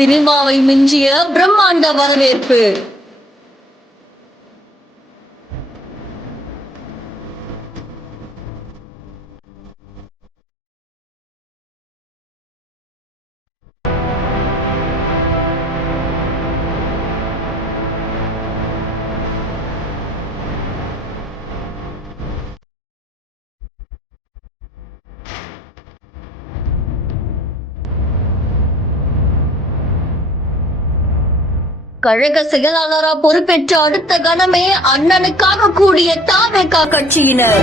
சினிமாவை மிஞ்சிய பிரம்மாண்ட வரவேற்பு. கழக செயலாளரா பொறுப்பேற்ற அடுத்த கணமே அண்ணனுக்காக கூடிய தாவேகா கட்சியினர்.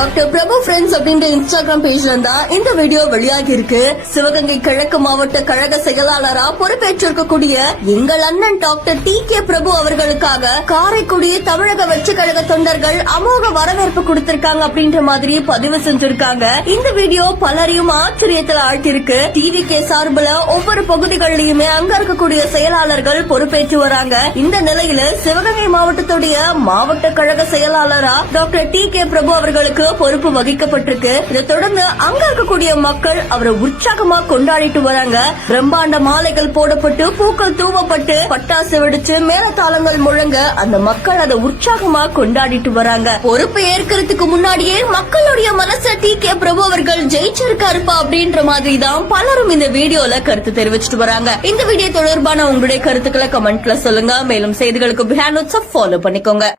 டாக்டர் பிரபு ஃப்ரெண்ட்ஸ் அப்படின்ற இன்ஸ்டாகிராம் பேஜ்ல இருந்தா இந்த வீடியோ வெளியாகி இருக்கு. சிவகங்கை கிழக்கு மாவட்ட கழக செயலாளரா பொறுப்பேற்றிருக்கக்கூடிய எங்கள் அண்ணன் டாக்டர் டி கே பிரபு அவர்களுக்காக காரைக்குடி தமிழக வெற்றி கழக தொண்டர்கள் அமோக வரவேற்பு கொடுத்திருக்காங்க அப்படின்ற மாதிரி பதிவு செஞ்சிருக்காங்க. இந்த வீடியோ பலரையும் ஆச்சரியத்தில் ஆழ்த்திருக்கு டிவி கே சார்பில் ஒவ்வொரு பகுதிகளிலுமே அங்க இருக்கக்கூடிய செயலாளர்கள் பொறுப்பேற்று வராங்க. இந்த நிலையில சிவகங்கை மாவட்டத்துடைய மாவட்ட கழக செயலாளரா டாக்டர் டி கே பிரபு அவர்களுக்கு பொறுப்பு வகிக்கப்பட்டிருக்கு? இதை தொடர்ந்து அங்க இருக்கக்கூடிய மக்கள் அவரை உற்சாகமா கொண்டாடிட்டு வராங்க. பிரம்மாண்ட மாலைகள் போடப்பட்டு பூக்கள் தூவப்பட்டு பட்டாசு வெடிச்சு மேலதாளங்கள் முழங்க அந்த மக்கள் அதை உற்சாகமா கொண்டாடிட்டு வராங்க. பொறுப்பு ஏற்கிறதுக்கு முன்னாடியே மக்களுடைய மனச டி. கே. பிரபு அவர்கள் ஜெயிச்சிருக்காருப்பா அப்படின்ற மாதிரி தான் பலரும் இந்த வீடியோல கருத்து தெரிவிச்சிட்டு வராங்க. இந்த வீடியோ தொடர்பான உங்களுடைய கருத்துக்களை கமெண்ட்ல சொல்லுங்க. மேலும் செய்திகளுக்கு பிஹாண்ட் ஃபாலோ பண்ணிக்கோங்க.